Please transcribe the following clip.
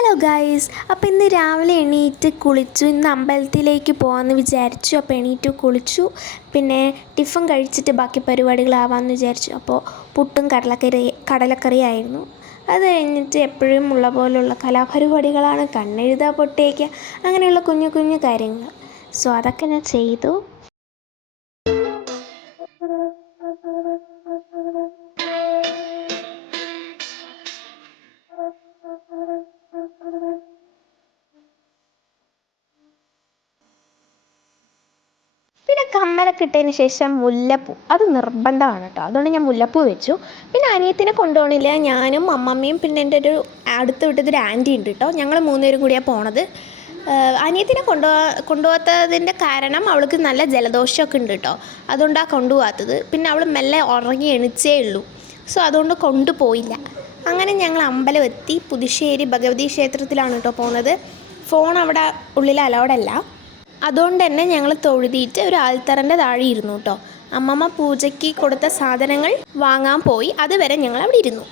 Hello guys, അപ്പോൾ ഇന്ന് രാവിലെ എണീറ്റ് കുളിച്ചു. ഇന്ന് അമ്പലത്തിലേക്ക് പോകാമെന്ന് വിചാരിച്ചു. അപ്പോൾ എണീറ്റ് കുളിച്ചു, പിന്നെ ടിഫിൻ കഴിച്ചിട്ട് ബാക്കി പരിപാടികളാവാമെന്ന് വിചാരിച്ചു. അപ്പോൾ പുട്ടും കടലക്കറിയായിരുന്നു. അത് കഴിഞ്ഞിട്ട് എപ്പോഴും ഉള്ള പോലുള്ള കലാപരിപാടികളാണ്, കണ്ണെഴുതുക, പൊട്ടേക്കുക, അങ്ങനെയുള്ള കുഞ്ഞു കുഞ്ഞു കാര്യങ്ങൾ. സോ അതൊക്കെ ഞാൻ ചെയ്തു. പിന്നെ കമ്മലൊക്കെ ഇട്ടതിന് ശേഷം മുല്ലപ്പൂ, അത് നിർബന്ധമാണ് കേട്ടോ. അതുകൊണ്ട് ഞാൻ മുല്ലപ്പൂ വെച്ചു. പിന്നെ അനിയത്തിനെ കൊണ്ടുപോകണില്ല, ഞാനും അമ്മമ്മയും പിന്നെ എൻ്റെ ഒരു അടുത്ത് വിട്ടതൊരു ആൻറ്റി ഉണ്ട് കേട്ടോ. ഞങ്ങൾ മൂന്നുപേരും കൂടിയാണ് പോണത്. അനിയത്തിനെ കൊണ്ടുപോകാത്തതിൻ്റെ കാരണം അവൾക്ക് നല്ല ജലദോഷമൊക്കെ ഉണ്ട് കേട്ടോ. അതുകൊണ്ടാണ് കൊണ്ടുപോകാത്തത്. പിന്നെ അവൾ മെല്ലെ ഉറങ്ങി എണിച്ചേ ഉള്ളൂ. സോ അതുകൊണ്ട് കൊണ്ടുപോയില്ല. അങ്ങനെ ഞങ്ങൾ അമ്പലം എത്തി. പുതുശ്ശേരി ഭഗവതി ക്ഷേത്രത്തിലാണ് കേട്ടോ പോകുന്നത്. ഫോൺ അവിടെ ഉള്ളിൽ അലൗഡല്ല. അതുകൊണ്ട് തന്നെ ഞങ്ങൾ തൊഴുതിയിട്ട് ഒരു ആൽത്തറൻ്റെ താഴെ ഇരുന്നു കേട്ടോ. അമ്മമ്മ പൂജയ്ക്ക് കൊടുത്ത സാധനങ്ങൾ വാങ്ങാൻ പോയി. അതുവരെ ഞങ്ങൾ അവിടെ ഇരുന്നു.